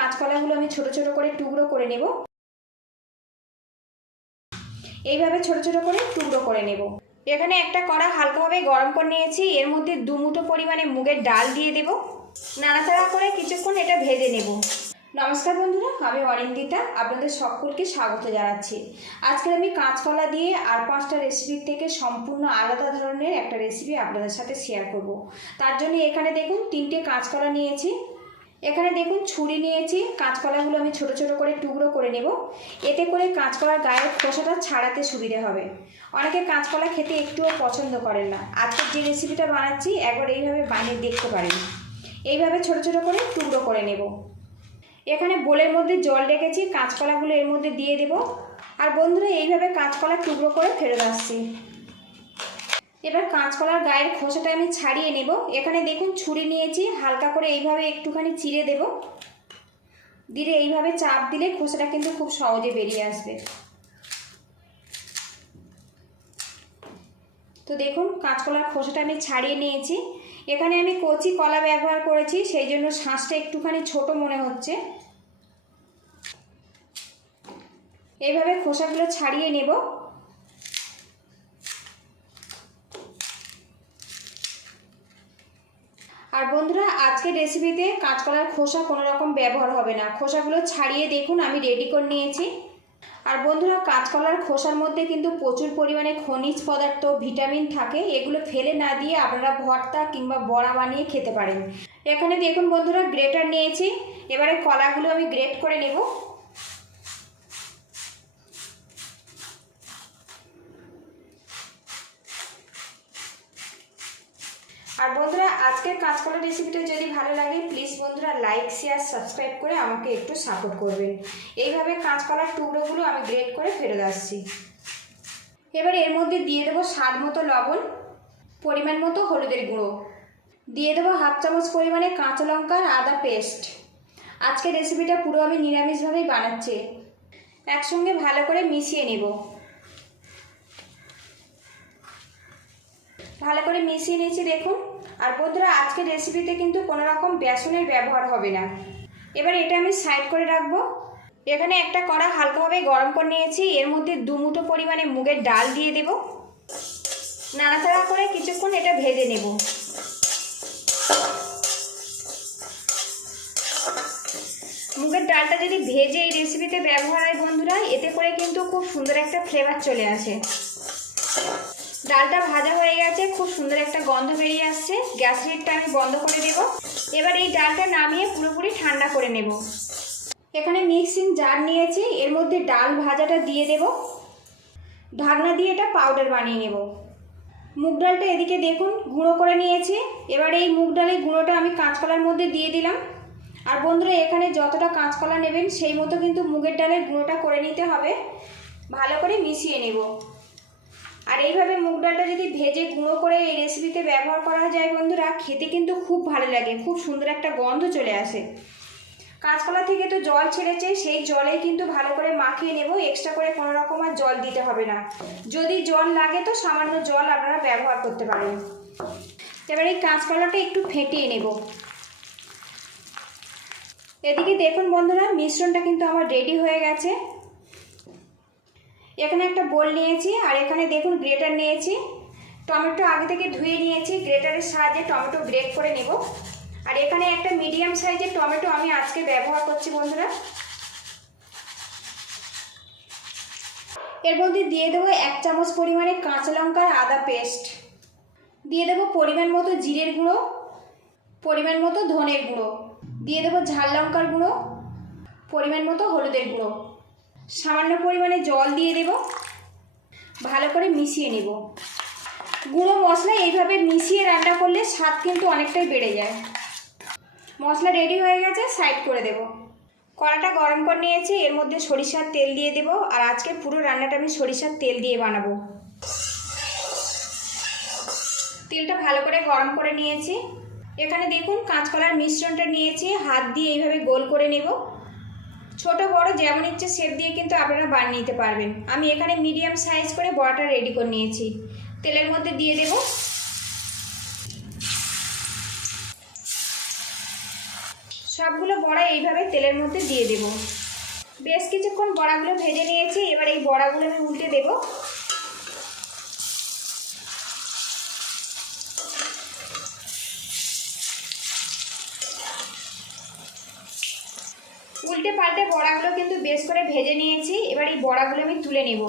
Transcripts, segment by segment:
কাঁচকলাগুলো আমি ছোট ছোট করে টুকরো করে নেব। এইভাবে ছোট ছোট করে টুকরো করে নেব। এখানে একটা কড়া হালকাভাবে গরম করে নিয়েছি, এর মধ্যে 2 মুঠো পরিমাণে মুগের ডাল দিয়ে দেব। নাড়াচাড়া করে কিছুক্ষণ এটা ভেজে নেব। নমস্কার বন্ধুরা, আমি অরিন্দিতা, আপনাদের সকলকে স্বাগত জানাচ্ছি। আজকে আমি কাঁচকলা দিয়ে আর 5টা রেসিপির থেকে সম্পূর্ণ আলাদা ধরনের একটা রেসিপি আপনাদের সাথে শেয়ার করব। তার জন্য এখানে দেখুন 3টে কাঁচকলা নিয়েছি। এখানে দেখুন ছুরি নিয়েছি। কাঁচকলাগুলো আমি ছোট ছোট করে টুকরো করে নেব। এতে করে কাঁচকলার গায়ের খোসাটা ছাড়াতে সুবিধে হবে। অনেকে কাঁচকলা খেতে একটুও পছন্দ করেন না। আজকে যে রেসিপিটা বানাচ্ছি একবার এইভাবে বানিয়ে দেখতে পারেন। এইভাবে ছোট ছোট করে টুকরো করে নেব। এখানে বোলের মধ্যে জল রেখেছি, কাঁচকলাগুলো এর মধ্যে দিয়ে দেব। আর বন্ধুরা, এইভাবে কাঁচকলা টুকরো করে ফেরত আসছি। এবার কাঁচকলার গায়ের খোসাটা আমি ছাড়িয়ে নেব। এখানে দেখুন ছুরি নিয়েছি, হালকা করে এইভাবে একটুখানি চিড়ে দেব। দিলে এইভাবে চাপ দিলে খোসাটা কিন্তু খুব সহজে বেরিয়ে আসবে। তো দেখুন কাঁচকলার খোসাটা আমি ছাড়িয়ে নিয়েছি। এখানে আমি কচি কলা ব্যবহার করেছি, সেই জন্য শাঁসটা একটুখানি ছোট মনে হচ্ছে। এইভাবে খোসাগুলো ছাড়িয়ে নেব। আর বন্ধুরা, আজকের রেসিপিতে কাঁচকলার খোসা কোনো রকম ব্যবহার হবে না। খোসাগুলো ছাড়িয়ে দেখুন আমি রেডি করে নিয়েছি। আর বন্ধুরা, কাঁচকলার খোসার মধ্যে কিন্তু প্রচুর পরিমাণে খনিজ পদার্থ, ভিটামিন থাকে। এগুলো ফেলে না দিয়ে আপনারা ভর্তা কিংবা বড়া বানিয়ে খেতে পারেন। এখানে দেখুন বন্ধুরা, গ্রেটার নিয়েছি। এবারে কলাগুলো আমি গ্রেট করে নেব। আর বন্ধুরা, আজকের কাঁচকলা রেসিপিটা যদি ভালো লাগে প্লিজ বন্ধুরা লাইক, শেয়ার, সাবস্ক্রাইব করে আমাকে একটু সাপোর্ট করবেন। এইভাবে কাঁচকলার টুকরোগুলো আমি গ্রেট করে ফেরত আসছি। এবার এর মধ্যে দিয়ে দেবো স্বাদ মতো লবণ, পরিমাণ মতো হলুদের গুঁড়ো, দিয়ে দেবো 1/2 চামচ পরিমাণে কাঁচা লঙ্কা আর আদা পেস্ট। আজকের রেসিপিটা পুরো আমি নিরামিষভাবেই বানাচ্ছি। একসঙ্গে ভালো করে মিশিয়ে নেব। ভালো করে মিশিয়ে নিয়েছি দেখুন। আর বন্ধুরা, আজকের রেসিপিতে কিন্তু কোনো রকম বেসনের ব্যবহার হবে না। এবার এটা আমি সাইড করে রাখবো। এখানে একটা কড়া হালকাভাবে গরম করে নিয়েছি, এর মধ্যে 2 মুঠো পরিমাণে মুগের ডাল দিয়ে দেব। নাড়াচাড়া করে কিছুক্ষণ এটা ভেজে নেব। মুগের ডালটা যদি ভেজে এই রেসিপিতে ব্যবহার হয় বন্ধুরা, এতে করে কিন্তু খুব সুন্দর একটা ফ্লেভার চলে আসে। ডালটা ভাজা হয়ে গেছে, খুব সুন্দর একটা গন্ধ বেরিয়ে আসছে। গ্যাস লিডটা আমি বন্ধ করে দেব। এবার এই ডালটা নামিয়ে পুরোপুরি ঠান্ডা করে নেব। এখানে মিক্সিং জার নিয়েছি, এর মধ্যে ডাল ভাজাটা দিয়ে দেব। ঢাকনা দিয়ে এটা পাউডার বানিয়ে নেব। মুগ ডালটা এদিকে দেখুন গুঁড়ো করে নিয়েছি। এবার এই মুগ ডালের গুঁড়োটা আমি কাঁচকলার মধ্যে দিয়ে দিলাম। আর বন্ধুরা, এখানে যতটা কাঁচকলা নেবেন সেই মতো কিন্তু মুগের ডালের গুঁড়োটা করে নিতে হবে। ভালো করে মিশিয়ে নেব। আর এইভাবে মুগ ডালটা যদি ভেজে গুঁড়ো করে এই রেসিপিতে ব্যবহার করা যায় বন্ধুরা, খেতে কিন্তু খুব ভালো লাগে, খুব সুন্দর একটা গন্ধ চলে আসে। কাঁচকলা থেকে তো জল ছেড়েছে, সেই জলেই কিন্তু ভালো করে মাখিয়ে নেব। এক্সট্রা করে কোনো রকম আর জল দিতে হবে না। যদি জল লাগে তো সামান্য জল আপনারা ব্যবহার করতে পারেন। এবার এই কাঁচকলাটা একটু ফেটিয়ে নেব। এদিকে দেখুন বন্ধুরা, মিশ্রণটা কিন্তু আমার রেডি হয়ে গেছে। এখানে একটা বোল নিয়েছি, আর এখানে দেখুন গ্রেটার নিয়েছি। টমেটো আগে থেকে ধুয়ে নিয়েছি, গ্রেটারের সাহায্যে টমেটো গ্রেট করে নেব। আর এখানে একটা মিডিয়াম সাইজের টমেটো আমি আজকে ব্যবহার করছি বন্ধুরা। এর মধ্যে দিয়ে দেবো 1 চামচ পরিমাণে কাঁচা লঙ্কা আর আদা পেস্ট, দিয়ে দেবো পরিমাণ মতো জিরের গুঁড়ো, পরিমাণ মতো ধনের গুঁড়ো, দিয়ে দেবো ঝাল লঙ্কার গুঁড়ো, পরিমাণ মতো হলুদের গুঁড়ো, সামান্য পরিমাণে জল দিয়ে দেব। ভালো করে মিশিয়ে নেব। গুঁড়ো মশলা এইভাবে মিশিয়ে রান্না করলে স্বাদ কিন্তু অনেকটাই বেড়ে যায়। মশলা রেডি হয়ে গেছে, সাইড করে দেব। কড়াটা গরম করে নিয়েছি, এর মধ্যে সরিষার তেল দিয়ে দেব। আর আজকে পুরো রান্নাটা আমি সরিষার তেল দিয়ে বানাবো। তেলটা ভালো করে গরম করে নিয়েছি। এখানে দেখুন কাঁচকলার মিশ্রণটা নিয়েছি, হাত দিয়ে এইভাবে গোল করে নেব। ছোট বড় যেমন ইচ্ছে শেপ দিয়ে কিন্তু আপনারা বানিয়ে নিতে পারবেন। আমি এখানে মিডিয়াম সাইজ করে বড়াটা রেডি করে নিয়েছি। তেলের মধ্যে দিয়ে দেব। সবগুলো বড়া এইভাবে তেলের মধ্যে দিয়ে দেব। বেশ কিছুক্ষণ বড়াগুলো ভেজে নিয়েছি, এবার এই বড়াগুলো আমি উল্টে দেব। উল্টে পাল্টে বড়াগুলো কিন্তু বেশ করে ভেজে নিয়েছি, এবার এই বড়াগুলো আমি তুলে নেব।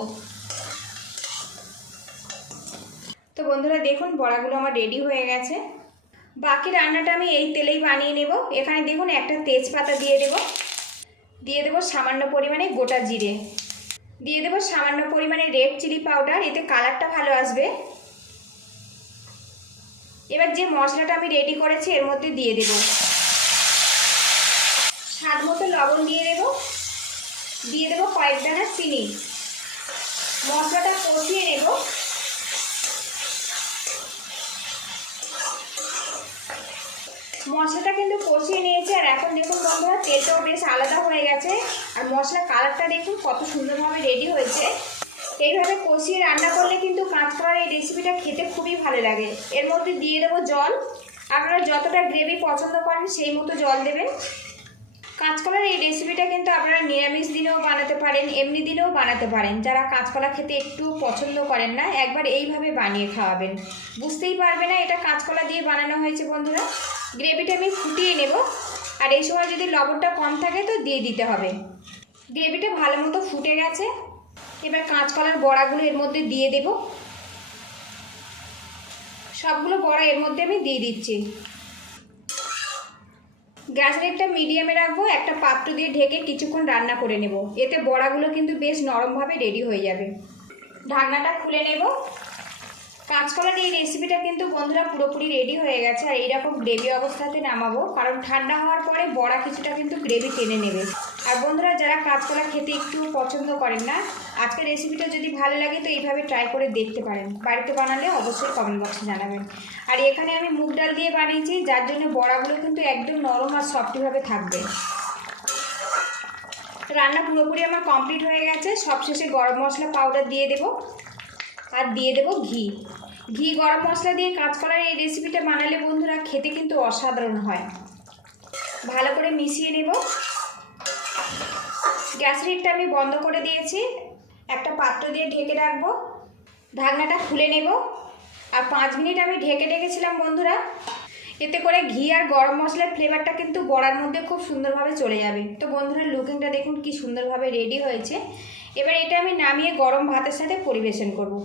তো বন্ধুরা দেখুন বড়াগুলো আমার রেডি হয়ে গেছে। বাকি রান্নাটা আমি এই তেলেই বানিয়ে নেব। এখানে দেখুন একটা তেজপাতা দিয়ে দেব সামান্য পরিমাণে গোটা জিরে, দিয়ে দেব সামান্য পরিমাণে রেড চিলি পাউডার, এতে কালারটা ভালো আসবে। এবার যে মশলাটা আমি রেডি করেছি এর মধ্যে দিয়ে দেব। স্বাদ মতো লবণ দিয়ে দেব কয়েক দানা চিনি। মশলাটা কষিয়ে নেব। মশলাটা কিন্তু কষিয়ে নিয়েছে, আর এখন দেখুন বন্ধুরা তেলটাও বেশ আলাদা হয়ে গেছে, আর মশলার কালারটা দেখুন কত সুন্দরভাবে রেডি হয়েছে। এইভাবে কষিয়ে রান্না করলে কিন্তু কাঁচকলার এই রেসিপিটা খেতে খুবই ভালো লাগে। এর মধ্যে দিয়ে দেবো জল। আপনারা যতটা গ্রেভি পছন্দ করেন সেই মতো জল দেবেন। কাঁচকলার এই রেসিপিটা কিন্তু আপনারা নিরামিষ দিনেও বানাতে পারেন, এমনি দিনেও বানাতে পারেন। যারা কাঁচকলা খেতে একটু পছন্দ করেন না, একবার এইভাবে বানিয়ে খাওয়াবেন, বুঝতেই পারবে না এটা কাঁচকলা দিয়ে বানানো হয়েছে। বন্ধুরা গ্রেভিটা আমি ফুটিয়ে নেব, আর এই সময় যদি লবণটা কম থাকে তো দিয়ে দিতে হবে। গ্রেভিটা ভালো মতো ফুটে গেছে, এবার কাঁচকলার বড়াগুলো এর মধ্যে দিয়ে দেব। সবগুলো বড়া এর মধ্যে আমি দিয়ে দিচ্ছি। গ্যাসের একটা মিডিয়ামে রাখবো, একটা পাত্র দিয়ে ঢেকে কিছুক্ষণ রান্না করে নেব। এতে বড়াগুলো কিন্তু বেশ নরমভাবে রেডি হয়ে যাবে। ঢাকনাটা খুলে নেব। কাঁচকলার এই রেসিপিটা কিন্তু বন্ধুরা পুরোপুরি রেডি হয়ে গেছে, আর এইরকম গ্রেভি অবস্থাতে নামাবো, কারণ ঠান্ডা হওয়ার পরে বড়া কিছুটা কিন্তু গ্রেভি টেনে নেবে। আর বন্ধুরা যারা কাঁচকলা খেতে একটু পছন্দ করেন না, আজকের রেসিপিটা যদি ভালো লাগে তো এইভাবে ট্রাই করে দেখতে পারেন। বাড়িতে বানালে অবশ্যই কমেন্ট বক্সে জানাবেন। আর এখানে আমি মুগ ডাল দিয়ে বানিয়েছি, যার জন্য বড়াগুলো কিন্তু একদম নরম আর সফটভাবে থাকবে। রান্না পুরোপুরি আমার কমপ্লিট হয়ে গেছে। সবশেষে গরম মশলা পাউডার দিয়ে দেব, আর দিয়ে দেব ঘি। গরম মশলা দিয়ে কাঁচকলার এই রেসিপিটা বানালে বন্ধুরা খেতে কিন্তু অসাধারণ হয়। ভালো করে মিশিয়ে নেব। গ্যাসের হিটটা আমি বন্ধ করে দিয়েছি, একটা পাত্র দিয়ে ঢেকে রাখবো। ঢাকনাটা খুলে নেব, আর 5 মিনিট আমি ঢেকে রেখেছিলাম বন্ধুরা। এতে করে ঘি আর গরম মশলার ফ্লেভারটা কিন্তু বড়ার মধ্যে খুব সুন্দরভাবে চলে যাবে। তো বন্ধুরা লুকিংটা দেখুন কি সুন্দরভাবে রেডি হয়েছে। এবার এটা আমি নামিয়ে গরম ভাতের সাথে পরিবেশন করব।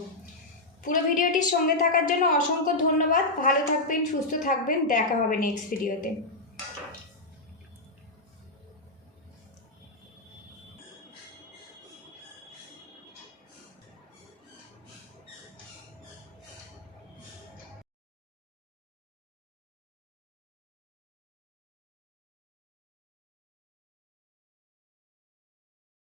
পুরো ভিডিওটির সঙ্গে থাকার জন্য অসংখ্য ধন্যবাদ। ভালো থাকবেন, সুস্থ থাকবেন, দেখা হবে নেক্সট ভিডিওতে।